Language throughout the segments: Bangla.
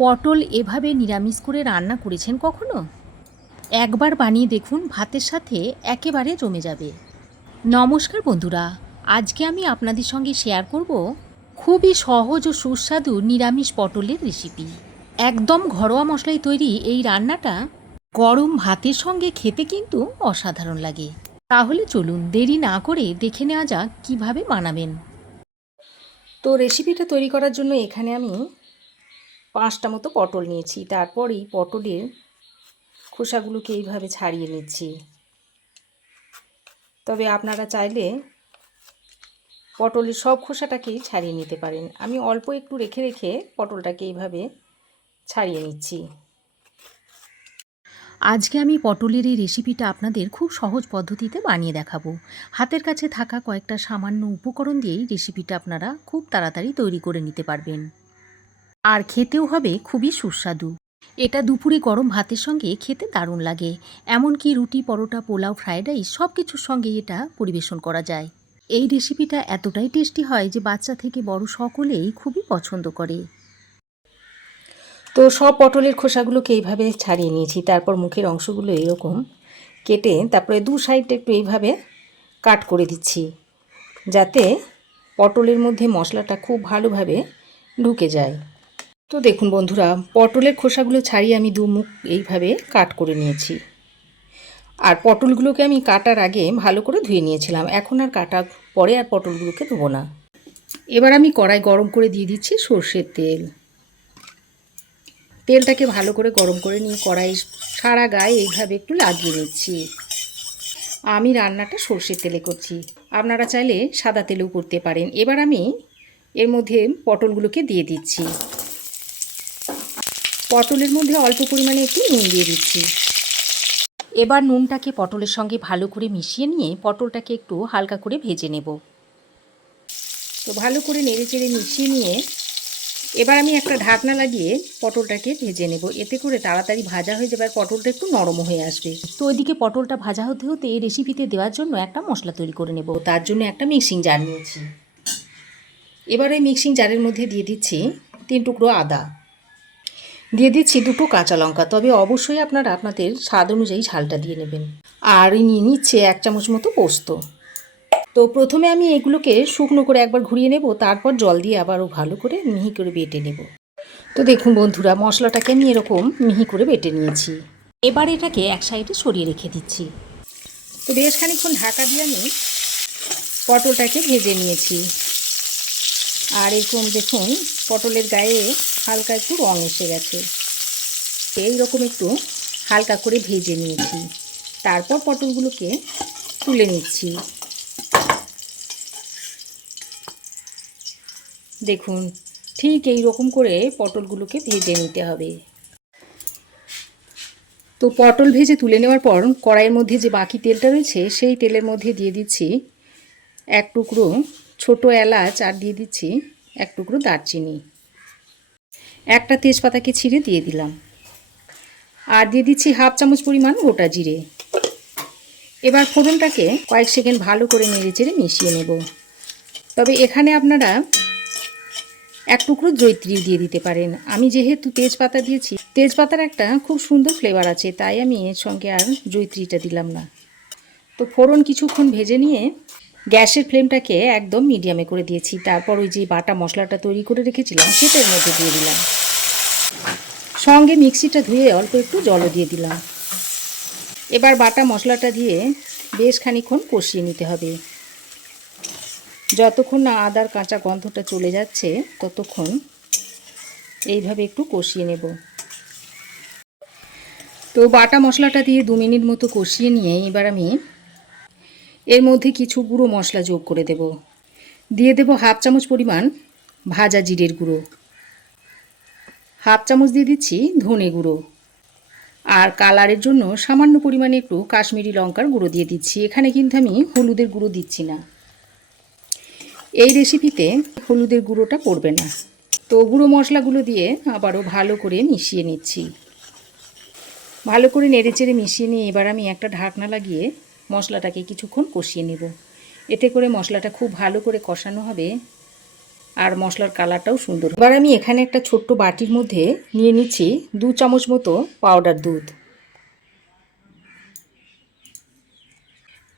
পটল এভাবে নিরামিষ করে রান্না করেছেন কখনো? একবার বানিয়ে দেখুন, ভাতের সাথে একেবারে জমে যাবে। নমস্কার বন্ধুরা, আজকে আমি আপনাদের সঙ্গে শেয়ার করব খুবই সহজ ও সুস্বাদু নিরামিষ পটলের রেসিপি। একদম ঘরোয়া মশলায় তৈরি এই রান্নাটা গরম ভাতের সঙ্গে খেতে কিন্তু অসাধারণ লাগে। তাহলে চলুন দেরি না করে দেখে নেওয়া যাক কীভাবে বানাবেন। তো রেসিপিটা তৈরি করার জন্য এখানে আমি 5টা মতো পটল নিয়েছি। তারপর এই পটলের খোসাগুলোকে এইভাবে ছাড়িয়ে নিচ্ছি। তবে আপনারা চাইলে পটলের সব খোসাটাকেই ছাড়িয়ে নিতে পারেন। আমি অল্প একটু রেখে রেখে পটলটাকে এইভাবে ছাড়িয়ে নিচ্ছি। আজকে আমি পটলের এই রেসিপিটা আপনাদের খুব সহজ পদ্ধতিতে বানিয়ে দেখাবো। হাতের কাছে থাকা কয়েকটা সামান্য উপকরণ দিয়েই রেসিপিটা আপনারা খুব তাড়াতাড়ি তৈরি করে নিতে পারবেন। আর খেতেও হবে খুবই সুস্বাদু। এটা দুপুরে গরম ভাতের সঙ্গে খেতে দারুণ লাগে। এমনকি রুটি, পরোটা, পোলাও, ফ্রায়েড রাইস সব কিছুর সঙ্গেই এটা পরিবেশন করা যায়। এই রেসিপিটা এতটাই টেস্টি হয় যে বাচ্চা থেকে বড় সকলেই খুবই পছন্দ করে। তো সব পটলের খোসাগুলোকে এইভাবে ছাড়িয়ে নিয়েছি। তারপর মুখের অংশগুলো এরকম কেটে তারপরে দু সাইডটা একটু এইভাবে কাট করে দিচ্ছি, যাতে পটলের মধ্যে মশলাটা খুব ভালোভাবে ঢুকে যায়। তো দেখুন বন্ধুরা, পটলের খোসাগুলো ছাড়িয়ে আমি দু মুখ এইভাবে কাট করে নিয়েছি। আর পটলগুলোকে আমি কাটার আগে ভালো করে ধুয়ে নিয়েছিলাম। এখন আর কাটার পরে আর পটলগুলোকে ধোবো না। এবার আমি কড়াই গরম করে দিয়ে দিচ্ছি সর্ষের তেল। তেলটাকে ভালো করে গরম করে নিয়ে কড়াই সারা গায়ে এইভাবে একটু লাগিয়ে নিচ্ছি। আমি রান্নাটা সর্ষের তেলে করছি, আপনারা চাইলে সাদা তেলেও করতে পারেন। এবার আমি এর মধ্যে পটলগুলোকে দিয়ে দিচ্ছি। পটলের মধ্যে অল্প পরিমাণে একটু নুন দিয়ে দিচ্ছি। এবার নুনটাকে পটলের সঙ্গে ভালো করে মিশিয়ে নিয়ে পটলটাকে একটু হালকা করে ভেজে নেব। তো ভালো করে নেড়ে চেড়ে মিশিয়ে নিয়ে এবার আমি একটা ঢাকনা লাগিয়ে পটলটাকে ভেজে নেব। এতে করে তাড়াতাড়ি ভাজা হয়ে যাবে আর পটলটা একটু নরম হয়ে আসবে। তো ওইদিকে পটলটা ভাজা হতে হতে এই রেসিপিতে দেওয়ার জন্য একটা মশলা তৈরি করে নেব। তার জন্য একটা মিক্সিং জার নিয়েছি। এবার ওই মিক্সিং জারের মধ্যে দিয়ে দিচ্ছি 3 টুকরো আদা, দিয়ে দিচ্ছি 2টো কাঁচা লঙ্কা। তবে অবশ্যই আপনারা আপনাদের স্বাদ অনুযায়ী ঝালটা দিয়ে নেবেন। আর নিয়ে নিচ্ছে 1 চামচ মতো পোস্ত। তো প্রথমে আমি এগুলোকে শুকনো করে একবার ঘুরিয়ে নেব, তারপর জল দিয়ে আবারও ভালো করে মিহি করে বেটে নেব। তো দেখুন বন্ধুরা, মশলাটাকে আমি এরকম মিহি করে বেটে নিয়েছি। এবার এটাকে এক সাইডে সরিয়ে রেখে দিচ্ছি। তো বেশ খানিকক্ষণ ঢাকা দিয়ে আমি পটলটাকে ভেজে নিয়েছি। আর এরকম দেখুন পটলের গায়ে হালকা একটু রং এসে গেছে। এই রকম একটু হালকা করে ভেজে নিয়েছি। তারপর পটলগুলোকে তুলে নিচ্ছি। দেখুন ঠিক এই রকম করে পটলগুলোকে ভেজে নিতে হবে। তো পটল ভেজে তুলে নেওয়ার পর কড়াইয়ের মধ্যে যে বাকি তেলটা রয়েছে সেই তেলের মধ্যে দিয়ে দিচ্ছি 1 টুকরো ছোটো এলাচ, আর দিয়ে দিচ্ছি 1 টুকরো দারচিনি, একটা তেজপাতাকে ছিঁড়ে দিয়ে দিলাম, আর দিয়ে দিচ্ছি 1/2 চামচ পরিমাণ গোটা জিরে। এবার ফোড়নটাকে কয়েক সেকেন্ড ভালো করে নেড়ে চেড়ে মিশিয়ে নেব। তবে এখানে আপনারা 1 টুকরো জয়িত্রী দিয়ে দিতে পারেন। আমি যেহেতু তেজপাতা দিয়েছি, তেজপাতার একটা খুব সুন্দর ফ্লেভার আছে, তাই আমি এর সঙ্গে আর জয়িত্রীটা দিলাম না। তো ফোড়ন কিছুক্ষণ ভেজে নিয়ে গ্যাসের ফ্লেমটাকে একদম মিডিয়ামে করে দিয়েছি। তারপর ওই যে বাটা মশলাটা তৈরি করে রেখেছিলাম সেটার মধ্যে দিয়ে দিলাম। সঙ্গে মিক্সিটা ধুয়ে অল্প একটু জলও দিয়ে দিলাম। এবার বাটা মশলাটা দিয়ে বেশ খানিকক্ষণ কষিয়ে নিতে হবে। যতক্ষণ না আদার কাঁচা গন্ধটা চলে যাচ্ছে ততক্ষণ এইভাবে একটু কষিয়ে নেব। তো বাটা মশলাটা দিয়ে 2 মিনিট মতো কষিয়ে নিয়ে এবার আমি এর মধ্যে কিছু গুঁড়ো মশলা যোগ করে দেব। দিয়ে দেব 1/2 চামচ পরিমাণ ভাজা জিরের গুঁড়ো, 1/2 চামচ দিয়ে দিচ্ছি ধনে গুঁড়ো, আর কালারের জন্য সামান্য পরিমাণে একটু কাশ্মীরি লঙ্কার গুঁড়ো দিয়ে দিচ্ছি। এখানে কিন্তু আমি হলুদের গুঁড়ো দিচ্ছি না, এই রেসিপিতে হলুদের গুঁড়োটা পড়বে না। তো গুঁড়ো মশলাগুলো দিয়ে আবারও ভালো করে মিশিয়ে নিচ্ছি। ভালো করে নেড়েচেড়ে মিশিয়ে নিয়ে এবার আমি একটা ঢাকনা লাগিয়ে মশলাটাকে কিছুক্ষণ কষিয়ে নেব। এতে করে মশলাটা খুব ভালো করে কষানো হবে আর মশলার কালারটাও সুন্দর। এবার আমি এখানে একটা ছোট্ট বাটির মধ্যে নিয়ে নিচ্ছি 2 চামচ মতো পাউডার দুধ।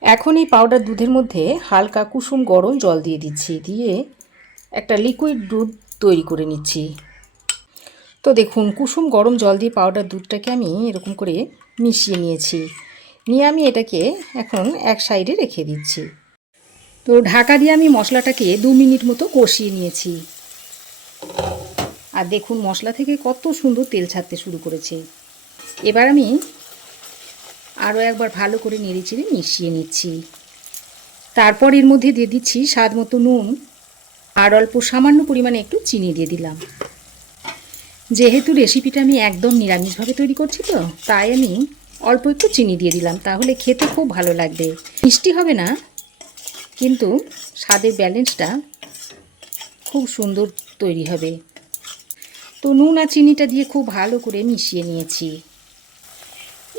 এখন এই পাউডার দুধের মধ্যে হালকা কুসুম গরম জল দিয়ে দিচ্ছি, দিয়ে একটা লিকুইড দুধ তৈরি করে নিচ্ছি। তো দেখুন কুসুম গরম জল দিয়ে পাউডার দুধটাকে আমি এরকম করে মিশিয়ে নিয়েছি, নিয়ে আমি এটাকে এখন এক সাইডে রেখে দিচ্ছি। তো ঢাকা দিয়ে আমি মশলাটাকে 2 মিনিট মতো কষিয়ে নিয়েছি। আর দেখুন মশলা থেকে কত সুন্দর তেল ছাড়তে শুরু করেছে। এবার আমি আরও একবার ভালো করে নেড়েচেড়ে মিশিয়ে নিচ্ছি। তারপর এর মধ্যে দিয়ে দিচ্ছি স্বাদ মতো নুন, আর অল্প সামান্য পরিমাণে একটু চিনি দিয়ে দিলাম। যেহেতু রেসিপিটা আমি একদম নিরামিষভাবে তৈরি করছি, তো তাই আমি অল্প একটু চিনি দিয়ে দিলাম, তাহলে খেতে খুব ভালো লাগবে। মিষ্টি হবে না, কিন্তু স্বাদের ব্যালেন্সটা খুব সুন্দর তৈরি হবে। তো নুন আর চিনিটা দিয়ে খুব ভালো করে মিশিয়ে নিয়েছি।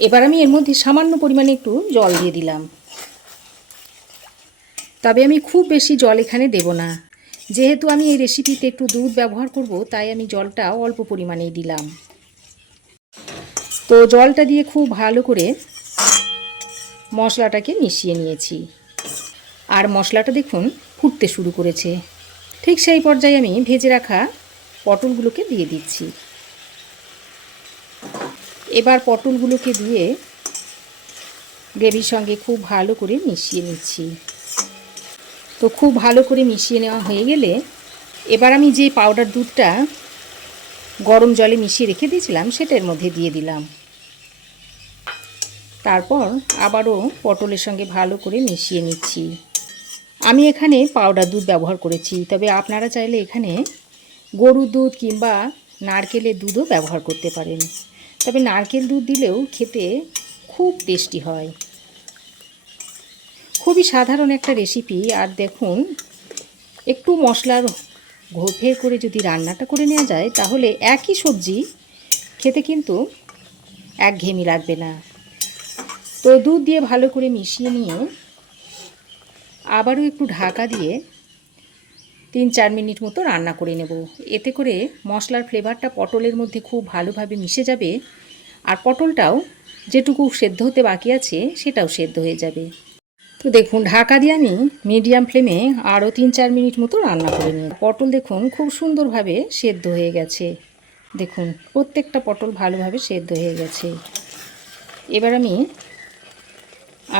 এবার আমি এর মধ্যে সামান্য পরিমাণে একটু জল দিয়ে দিলাম, তবে আমি খুব বেশি জল এখানে দেব না। যেহেতু আমি এই রেসিপিতে একটু দুধ ব্যবহার করব, তাই আমি জলটা অল্প পরিমাণেই দিলাম। তো জলটা দিয়ে খুব ভালো করে মশলাটাকে মিশিয়ে নিয়েছি। আর মশলাটা দেখুন ফুটতে শুরু করেছে। ঠিক সেই পর্যায়ে আমি ভেজে রাখা পটলগুলোকে দিয়ে দিচ্ছি। এবার পটলগুলোকে দিয়ে গ্রেভির সঙ্গে খুব ভালো করে মিশিয়ে নিচ্ছি। তো খুব ভালো করে মিশিয়ে নেওয়া হয়ে গেলে এবার আমি যে পাউডার দুধটা গরম জলে মিশিয়ে রেখে দিয়েছিলাম সেটা এর মধ্যে দিয়ে দিলাম। তারপর আবারও পটলের সঙ্গে ভালো করে মিশিয়ে নিচ্ছি। আমি এখানে পাউডার দুধ ব্যবহার করেছি, তবে আপনারা চাইলে এখানে গরুর দুধ কিংবা নারকেলের দুধও ব্যবহার করতে পারেন। তবে নারকেল দুধ দিলেও খেতে খুব টেস্টি হয়। খুবই সাধারণ একটা রেসিপি। আর দেখুন একটু মশলার ঘোরফের করে যদি রান্নাটা করে নেওয়া যায়, তাহলে একই সবজি খেতে কিন্তু একঘেয়েমি লাগবে না। তো দুধ দিয়ে ভালো করে মিশিয়ে নিয়ে আবারও একটু ঢাকা দিয়ে 3-4 মিনিট মতো রান্না করে নেব। এতে করে মশলার ফ্লেভারটা পটলের মধ্যে খুব ভালোভাবে মিশে যাবে, আর পটলটাও যেটুকু সেদ্ধ হতে বাকি আছে সেটাও সেদ্ধ হয়ে যাবে। তো দেখুন ঢাকা দিয়ে আমি মিডিয়াম ফ্লেমে আরও 3-4 মিনিট মতো রান্না করে নিই। পটল দেখুন খুব সুন্দরভাবে সেদ্ধ হয়ে গেছে। দেখুন প্রত্যেকটা পটল ভালোভাবে সেদ্ধ হয়ে গেছে। এবার আমি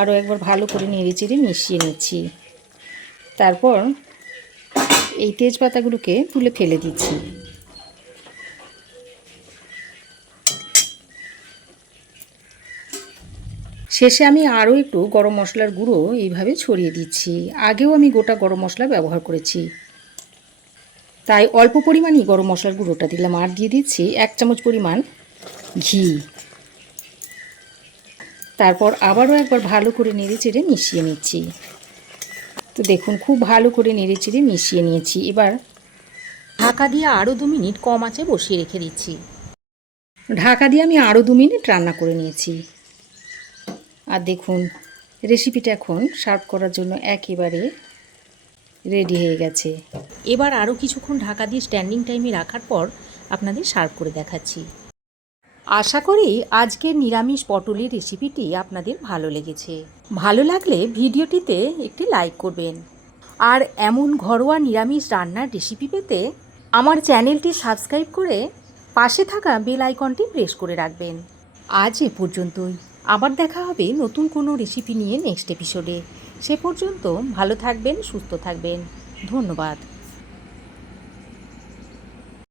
আরও একবার ভালো করে নেড়েচেড়ে মিশিয়ে নিচ্ছি। তারপর এই তেজপাতাগুলোকে তুলে ফেলে দিচ্ছি। শেষে আমি আরও একটু গরম মশলার গুঁড়ো এইভাবে ছড়িয়ে দিচ্ছি। আগেও আমি গোটা গরম মশলা ব্যবহার করেছি, তাই অল্প পরিমাণই গরম মশলার গুঁড়োটা দিলাম। আর দিয়ে দিচ্ছি 1 চামচ পরিমাণ ঘি। তারপর আবারও একবার ভালো করে নেড়েচেড়ে মিশিয়ে নিচ্ছি। তো দেখুন খুব ভালো করে নেড়েচেড়ে মিশিয়ে নিয়েছি। এবার ঢাকা দিয়ে আরও 2 মিনিট কম আঁচে বসিয়ে রেখে দিচ্ছি। ঢাকা দিয়ে আমি আরও 2 মিনিট রান্না করে নিয়েছি। আর দেখুন রেসিপিটা এখন সার্ভ করার জন্য একেবারে রেডি হয়ে গেছে। এবার আরও কিছুক্ষণ ঢাকা দিয়ে স্ট্যান্ডিং টাইমে রাখার পর আপনাদের সার্ভ করে দেখাচ্ছি। আশা করি আজকের নিরামিষ পটলের রেসিপিটি আপনাদের ভালো লেগেছে। ভালো লাগলে ভিডিওটিতে একটি লাইক করবেন, আর এমন ঘরোয়া নিরামিষ রান্নার রেসিপি পেতে আমার চ্যানেলটি সাবস্ক্রাইব করে পাশে থাকা বেল আইকনটি প্রেস করে রাখবেন। আজ এ পর্যন্তই। আবার দেখা হবে নতুন কোনো রেসিপি নিয়ে নেক্সট এপিসোডে। সে পর্যন্ত ভালো থাকবেন, সুস্থ থাকবেন। ধন্যবাদ।